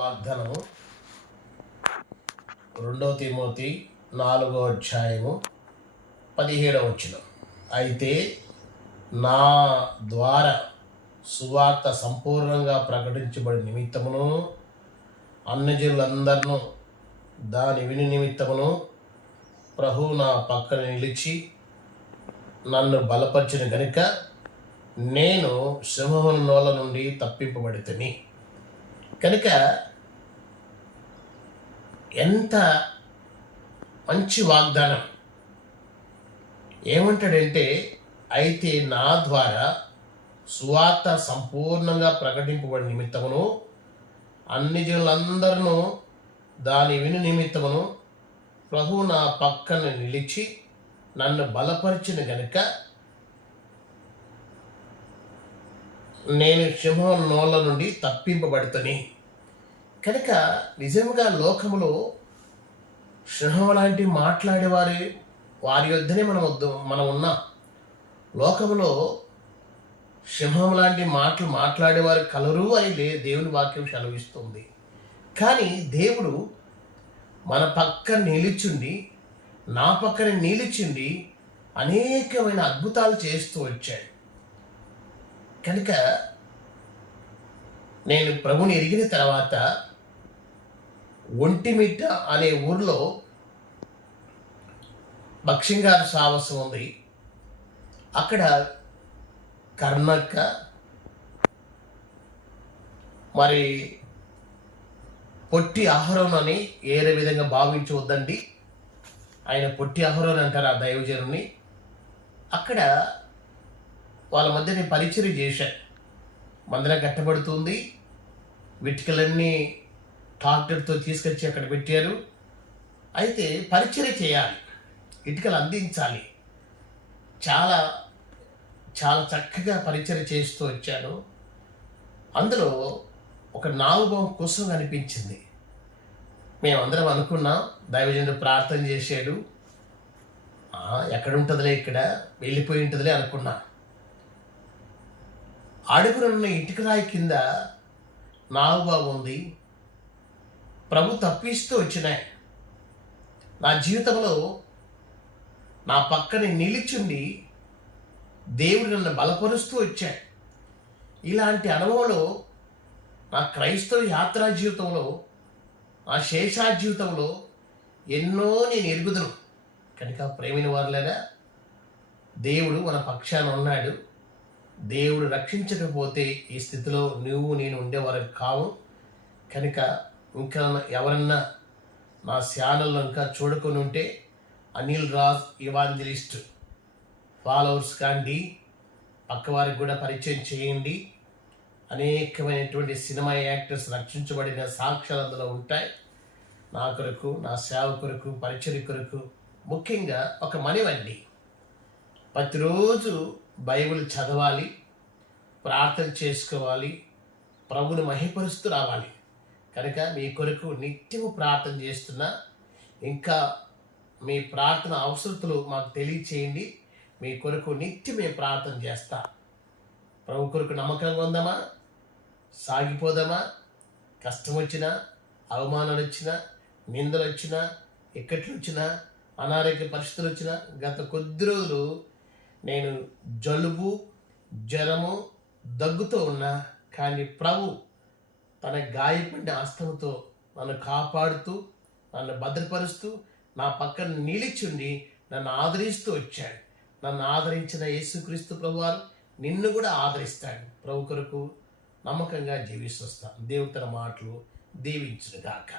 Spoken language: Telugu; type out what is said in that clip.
వాగ్దానము 2 తిమోతి 4వ అధ్యాయము 17వ వచనం. అయితే నా ద్వారా సువార్త సంపూర్ణంగా ప్రకటించబడి నిమిత్తమును అన్యజనులందరినూ దాని విని నిమిత్తమును ప్రభువు నా పక్కన నిలిచి నన్ను బలపరిచిన గనుక నేను సింహముల నోల నుండి తప్పింపబడితిని. కనుక ఎంత మంచి వాగ్దానం. ఏమంటాడంటే, అయితే నా ద్వారా సువార్త సంపూర్ణంగా ప్రకటింపబడి నిమిత్తమును అన్ని జనులందరూ దాని విని నిమిత్తమును ప్రభువు నా పక్కన నిలిచి నన్ను బలపరిచిన గనుక నేను సింహం నోళ్ళ నుండి తప్పింపబడుతని. కనుక నిజంగా లోకములో సింహం లాంటి వారి యొద్దనే మనం ఉన్నాం. లోకములో సింహం లాంటి మాటలు మాట్లాడేవారు కలరు అని దేవుని వాక్యం సెలవిస్తుంది. కానీ దేవుడు మన పక్కన నిలిచిండి, నా పక్కన నిలిచిండి అనేకమైన అద్భుతాలు చేస్తూ వచ్చాడు. కనుక నేను ప్రభుని ఎరిగిన తర్వాత ఒంటిమిట్ట అనే ఊర్లో బక్షింగారు సావసం ఉంది. అక్కడ కర్ణక్క మరి పొట్టి అహరోన్ అని ఏరే విధంగా భావించవద్దండి, ఆయన పొట్టి అహరోన్ అంటారు ఆ దైవజనుని. అక్కడ వాళ్ళ మధ్య నేను పరిచయం చేశాను. మందిరం కట్టబడుతుంది, ఇటుకలన్నీ ట్రాక్టర్తో తీసుకొచ్చి అక్కడ పెట్టారు. అయితే పరిచయం చేయాలి, ఇటుకలు అందించాలి. చాలా చాలా చక్కగా పరిచయం చేస్తూ వచ్చాను. అందులో ఒక నాగుబొమ్మ కోసం కనిపించింది. మేమందరం అనుకున్నాం, దైవజనుడు ప్రార్థన చేశాడు, ఎక్కడ ఉంటుందిలే, ఇక్కడ వెళ్ళిపోయి ఉంటుందిలే అనుకున్నా. అడుగునున్న ఇటుక రాయి కింద నాగుబాబు ఉంది. ప్రభు తప్పిస్తూ వచ్చినాయి. నా జీవితంలో నా పక్కన నిలిచుండి దేవుడు నన్ను బలపరుస్తూ వచ్చాడు. ఇలాంటి అనుభవంలో నా క్రైస్తవ యాత్రా జీవితంలో, నా శేషా జీవితంలో ఎన్నో నేను ఎరుగుదును. కనుక ప్రేమిన వారులేదా, దేవుడు మన పక్షాన ఉన్నాడు. దేవుడు రక్షించకపోతే ఈ స్థితిలో నువ్వు నేను ఉండేవారు కావు. కనుక ఇంకా ఎవరన్నా నా ఛానల్లో ఇంకా చూడకొని ఉంటే అనిల్ రాజ్ ఇవాంజలిస్ట్ ఫాలోవర్స్ కాండి, పక్కవారికి కూడా పరిచయం చేయండి. అనేకమైనటువంటి సినిమా యాక్టర్స్ రక్షించబడిన సాక్ష్యాలు అందులో ఉంటాయి. నా కొరకు, నా సేవ కొరకు, పరిచయ కొరకు ముఖ్యంగా ఒక మనివండి. ప్రతిరోజు బైబిల్ చదవాలి, ప్రార్థన చేసుకోవాలి, ప్రభుని మహిమపరుస్తూ రావాలి. కనుక మీ కొరకు నిత్యము ప్రార్థన చేస్తున్నా. ఇంకా మీ ప్రార్థన అవసరతలు మాకు తెలియచేయండి. మీ కొరకు నిత్యం మేము ప్రార్థన చేస్తా. ప్రభు కొరకు నమ్మకంగా ఉందామా, సాగిపోదామా. కష్టం వచ్చినా, అవమానాలు వచ్చినా, నిందలు వచ్చినా, ఇక్కట్లు వచ్చినా, అనారోగ్య పరిస్థితులు వచ్చినా, గత కొద్ది రోజులు నేను జలుబు, జ్వరము, దగ్గుతో ఉన్నా. కానీ ప్రభు తన గాయపడిన హస్తముతో నన్ను కాపాడుతూ, నన్ను భద్రపరుస్తూ, నా పక్కన నిలిచుండి నన్ను ఆదరిస్తూ వచ్చాడు. నన్ను ఆదరించిన యేసుక్రీస్తు ప్రభువారు నిన్ను కూడా ఆదరిస్తాడు. ప్రభు కొరకు నమ్మకంగా జీవిస్తూ వస్తాను. దేవుడు తన మాటలు దీవించును గాక.